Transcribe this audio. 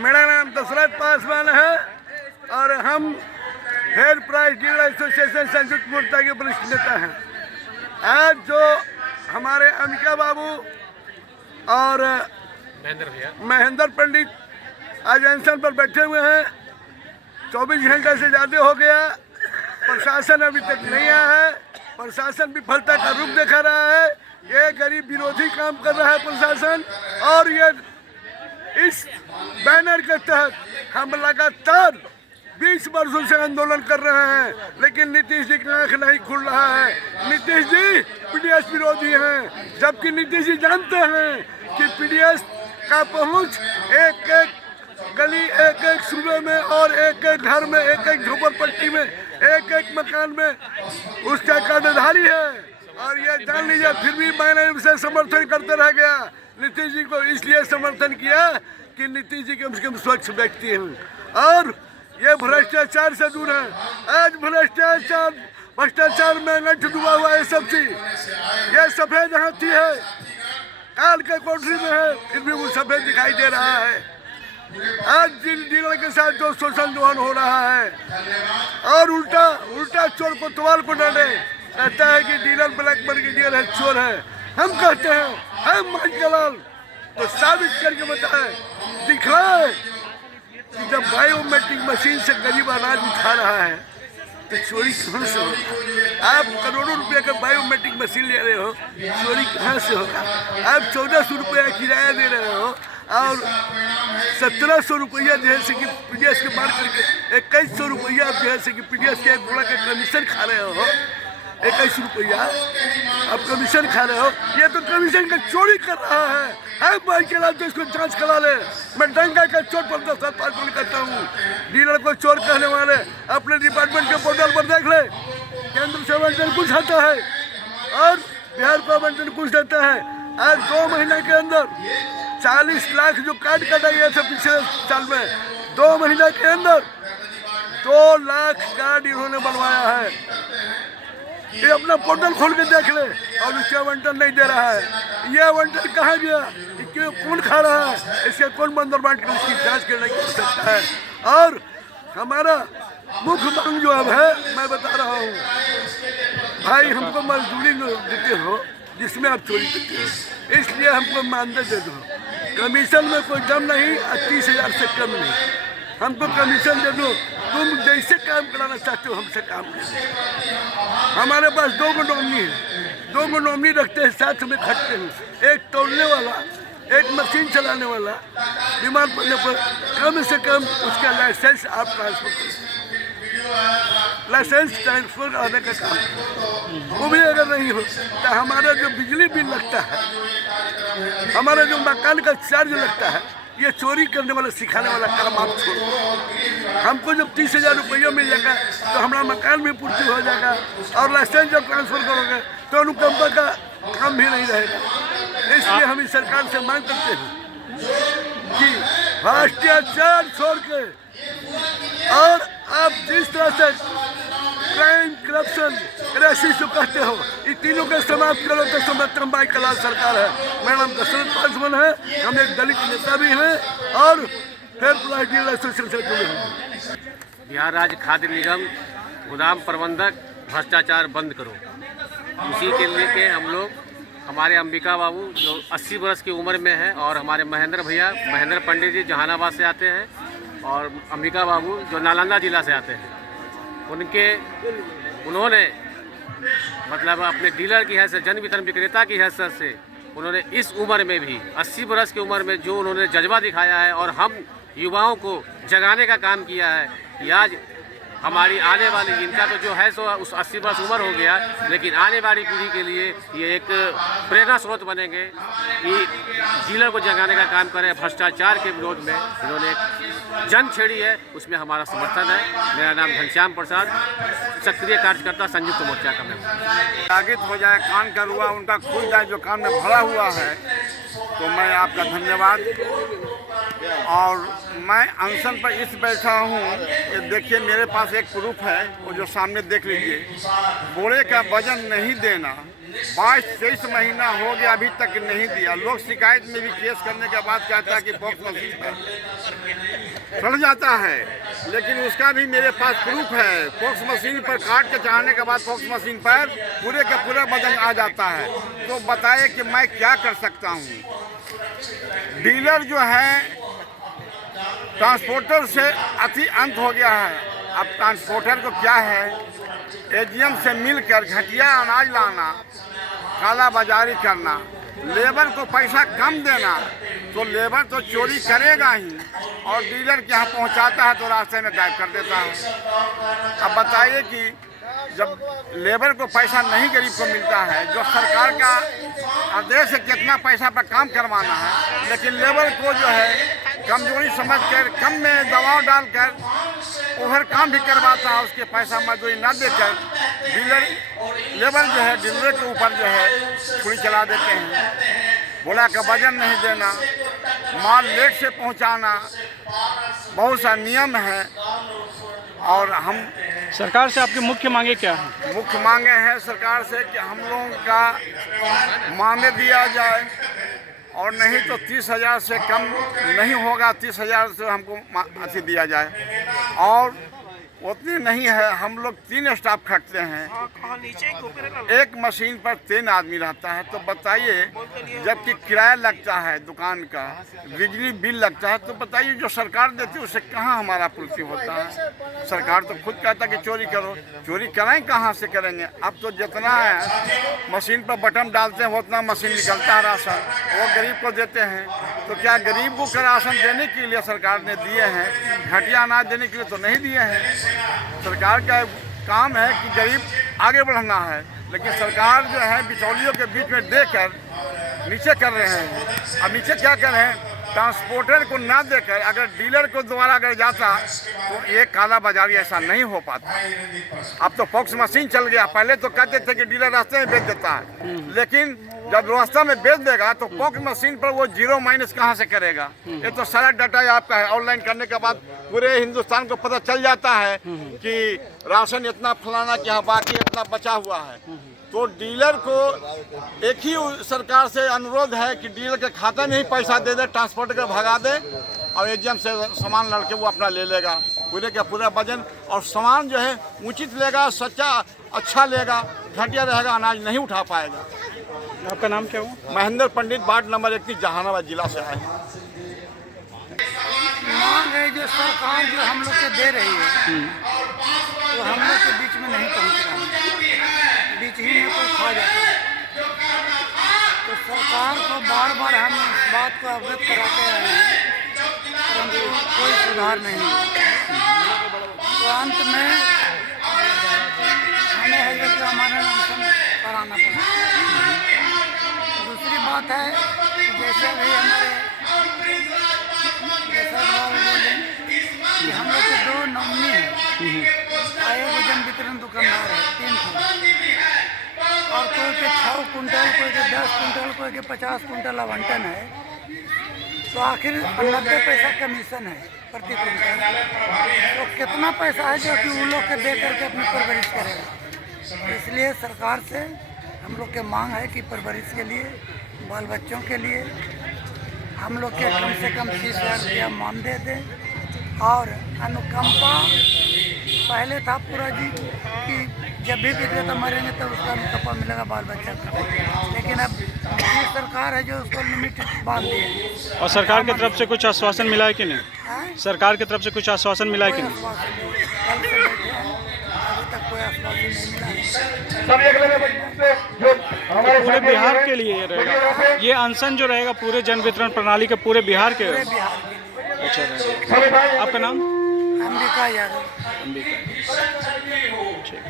मेरा नाम दशरथ पासवान है और हम फेयर प्राइस डीलर एसोसिएशन संयुक्त मोर्चा के वरिष्ठ नेता हैं। आज जो हमारे अंबिका बाबू और महेंद्र पंडित आज अनशन पर बैठे हुए हैं, 24 घंटे से ज़्यादा हो गया, प्रशासन अभी तक नहीं आया है। प्रशासन विफलता का रूप दिखा रहा है। ये गरीब विरोधी काम कर रहा है प्रशासन। और ये इस बैनर के तहत हम लगातार 20 वर्षों से आंदोलन कर रहे हैं, लेकिन नीतीश जी की आंख नहीं खुल रहा है। नीतीश जी पीडीएस विरोधी हैं, जबकि नीतीश जी जानते हैं कि पीडीएस का पहुंच एक एक गली, एक एक सूबे में और एक एक घर में, एक एक झोपड़पट्टी में, एक एक मकान में उसका कर्णधारी है। और ये जान लीजिए, फिर भी मैंने उसे समर्थन करते रह गया। नीतीश जी को इसलिए समर्थन किया कि नीतीश जी कम से कम स्वच्छ व्यक्ति हैं और ये भ्रष्टाचार से दूर है। आज भ्रष्टाचार में गंठ डूबा हुआ है सब चीज। ये सफेद हाथी है, काल के कोठरी में है, फिर भी वो सफेद दिखाई दे रहा है। आज जिन डीलर के साथ जो शोषण जोहन हो रहा है और उल्टा चोर को तवाल को डाले, कहता है कि डीलर ब्लैक मार्केटियर है, चोर है। हम कहते हैं, हम मांझलाल तो साबित करके बताए, दिखाए कि जब बायोमेट्रिक मशीन से गरीब अनाज उठा रहा है तो चोरी कहाँ से होगा? आप करोड़ों रुपये का बायोमेट्रिक मशीन ले रहे हो, चोरी कहाँ से होगा? आप 1400 रुपया किराया दे रहे हो और 1700 रुपया जैसे कि पीडीएस के मार करके 2100 रुपया जैसे कि पीडीएस के एक बोला के कमीशन खा रहे हो। 21 रुपया आप कमीशन खा रहे हो। ये तो कमीशन का चोरी कर रहा है। भाई के लाल तो इसको जांच करा ले। मैं दंगा का चोर पर 10 साल पास करता हूँ। डीलर को चोर कहने वाले अपने डिपार्टमेंट के पोर्टल पर देख ले। केंद्र से आवंटन कुछ आता है और बिहार को आवंटन कुछ देता है। आज 2 महीने के अंदर 40 लाख जो कार्ड कटा गया था पिछले साल में, 2 महीने के अंदर 2 लाख कार्ड इन्होंने बनवाया है। ये अपना पोर्टल खोल के देख ले और उसके आवंटन नहीं दे रहा है। ये आवंटन कहाँ गया, क्यों, कौन खा रहा है, इसके कौन बंदर बांट कर उसकी जांच करने की आवश्यकता है। और हमारा मुख्य मांग जो अब है, मैं बता रहा हूँ, भाई हमको मजदूरी देते हो जिसमें आप चोरी करते हो, इसलिए हमको मानदेय दे दो। कमीशन में कोई दम नहीं, 30,000 से कम नहीं। हमको कमीशन दे दो, तुम जैसे काम कराना चाहते हो हमसे काम करो। हमारे पास 2 गो नॉमिनी है, 2 गो नॉमिनी रखते हैं, साथ में खटते हैं। एक तोड़ने वाला, एक मशीन चलाने वाला। बीमार पड़ने पर कम से कम उसका लाइसेंस आप ट्रांसफर करो। लाइसेंस ट्रांसफर आने का काम वो भी अगर नहीं हो तो हमारा जो बिजली बिल लगता है, हमारा जो मकान का चार्ज लगता है, ये चोरी करने वाला सिखाने वाला काम आप छोड़ो। हमको जब 30,000 रुपया मिल जाएगा तो हमारा मकान भी पूर्ति हो जाएगा और लाइसेंस जब ट्रांसफर करोगे तो अनुकंपा का काम भी नहीं रहेगा। इसलिए हम इस सरकार से मांग करते हैं कि भ्रष्टाचार छोड़ के और आप जिस तरह से क्राइम, करप्शन, रेसिस जो कहते हो, इन तीनों को समाप्त करो तो समर्थन भाई कलाल सरकार है। मेरा नाम दशरथ पासवान है, हम एक दलित नेता भी हैं और फेयर प्राइस डीलर एसोसिएशन से जुड़े हैं। बिहार राज्य खाद्य निगम गोदाम प्रबंधक भ्रष्टाचार बंद करो, उसी के लेके हम लोग, हमारे अंबिका बाबू जो 80 वर्ष की उम्र में है और हमारे महेंद्र भैया, महेंद्र पंडित जी जहानाबाद से आते हैं और अंबिका बाबू जो नालंदा जिला से आते हैं, उन्होंने मतलब अपने डीलर की हैसियत, जन वितरण विक्रेता की हैसियत से उन्होंने इस उम्र में भी 80 वर्ष की उम्र में जो उन्होंने जज्बा दिखाया है और हम युवाओं को जगाने का काम किया है कि आज हमारी आने वाली, इनका तो जो है सो उस 80 वर्ष उम्र हो गया, लेकिन आने वाली पीढ़ी के लिए ये एक प्रेरणा स्रोत बनेंगे कि डीलर को जगाने का काम करें। भ्रष्टाचार के विरोध में इन्होंने एक जन छेड़ी है, उसमें हमारा समर्थन है। मेरा नाम घनश्याम प्रसाद, सक्रिय कार्यकर्ता संयुक्त मोर्चा का मैं। आगे हो जाए, कान का रुआ उनका खुल जाए जो कान में भरा हुआ है, तो मैं आपका धन्यवाद। और मैं अनशन पर इस बैठा हूँ कि देखिए मेरे पास एक प्रूफ है, वो जो सामने देख लीजिए। बोरे का वजन नहीं देना 22-23 महीना हो गया अभी तक नहीं दिया। लोग शिकायत में भी केस करने के बाद कहता है कि पॉक्स मशीन पर चढ़ जाता है, लेकिन उसका भी मेरे पास प्रूफ है। पॉक्स मशीन पर काट के चढ़ाने के बाद पॉक्स मशीन पर पूरे का पूरा वजन आ जाता है। तो बताइए कि मैं क्या कर सकता हूँ। डीलर जो है ट्रांसपोर्टर से अति अंत हो गया है। अब ट्रांसपोर्टर को क्या है, एजीएम से मिलकर घटिया अनाज लाना, काला बाजारी करना, लेबर को पैसा कम देना, तो लेबर तो चोरी करेगा ही और डीलर के यहाँ पहुँचाता है तो रास्ते में गायब कर देता है। अब बताइए कि जब लेबर को पैसा नहीं गरीब को मिलता है, जो सरकार का आदेश है कितना पैसा पर काम करवाना है, लेकिन लेबर को जो है कमजोरी समझकर कम में दबाव डालकर ओवर काम भी करवाता है। उसके पैसा मजदूरी न देकर लेबर जो है डीलर के ऊपर जो है छुरी चला देते हैं। बोला का वजन नहीं देना, माल लेट से पहुंचाना, बहुत सा नियम है। और हम सरकार से आपकी मुख्य मांगे क्या है? मुख्य मांगे हैं सरकार से कि हम लोगों का मानदेय दिया जाए, और नहीं तो 30,000 से कम नहीं होगा, 30,000 से हमको अति दिया जाए। और उतनी नहीं है, हम लोग 3 स्टाफ खटते हैं, एक मशीन पर 3 आदमी रहता है। तो बताइए, जबकि किराया लगता है दुकान का, बिजली बिल लगता है, तो बताइए जो सरकार देती है उससे कहाँ हमारा पूर्ति होता है। सरकार तो खुद कहता है कि चोरी करो, चोरी कराएं कहाँ से करेंगे। अब तो जितना है मशीन पर बटन डालते हैं उतना मशीन निकलता है राशन, वो गरीब को देते हैं। तो क्या गरीब को राशन देने के लिए सरकार ने दिए हैं, घटिया अनाज देने के लिए तो नहीं दिए हैं। सरकार का काम है कि गरीब आगे बढ़ना है, लेकिन सरकार जो है बिचौलियों के बीच में देकर नीचे कर रहे हैं। अब नीचे क्या कर रहे हैं, ट्रांसपोर्टर को ना देकर अगर डीलर को दोबारा अगर जाता तो ये काला बाजारी ऐसा नहीं हो पाता। अब तो पॉक्स मशीन चल गया। पहले तो कहते थे कि डीलर रास्ते में बेच देता है, लेकिन जब रास्ता में बेच देगा तो पॉक्स मशीन पर वो जीरो माइनस कहाँ से करेगा। ये तो सारा डाटा आपका है। ऑनलाइन करने के बाद पूरे हिंदुस्तान को पता चल जाता है कि राशन इतना फलाना के यहाँ बाकी इतना बचा हुआ है। तो डीलर को एक ही सरकार से अनुरोध है कि डीलर के खाते में ही पैसा दे दे, ट्रांसपोर्ट का भगा दे और एजीएम से सामान लड़के वो अपना ले लेगा, पूरे का पूरा वजन और सामान जो है उचित लेगा, सच्चा अच्छा लेगा, घटिया रहेगा अनाज नहीं उठा पाएगा। आपका नाम क्या हुआ? महेंद्र पंडित, वार्ड नंबर 21, जहानाबाद जिला से आए। मांग है जो सरकार जो हम लोग को दे रही है तो हम लोग के बीच में नहीं पहुंच रहा है, बीच ही में कोई खा जाता है। तो सरकार को बार बार हम इस बात को अवगत कराते रहे हैं, परंतु कोई सुधार नहीं। तो अंत में हमें है जो कि हमारा अनशन कराना पड़ा। दूसरी बात है जैसे भी हमारे बोले कि हम लोग के 2 नॉमिनी हैं, एक जन वितरण दुकानदार है 3 और कोई के 6 कुंटल, कोई के 10 कुंटल, कोई के 50 कुंटल आवंटन है। तो आखिर 90 पैसा कमीशन है प्रति कुंटल। तो कितना पैसा है जो कि वो लोग के दे करके अपनी परवरिश करेगा। इसलिए सरकार से हम लोग के मांग है कि परवरिश के लिए, बाल बच्चों के लिए हम लोग के कम से कम 30,000 रुपया मानदेय दें। और अनुकंपा पहले था पूरा जी कि जब भी विक्रेता मरेंगे तो उसका अनुकंपा मिलेगा बाल बच्चा का, लेकिन अब ये सरकार है जो उसको लिमिट बांध दी है। और सरकार की तरफ से कुछ आश्वासन मिला है कि नहीं? है? सरकार की तरफ से कुछ आश्वासन मिला है कि नहीं? कल से बैठे हैं, अभी तक कोई आश्वासन नहीं मिला है। पूरे बिहार के लिए ये रहेगा, ये अनशन जो रहेगा पूरे जन वितरण प्रणाली के पूरे बिहार के। पूरे बिहार के लिए। अच्छा रहेगा। आपका नाम? अंबिका यादव। अंबिका। ठीक।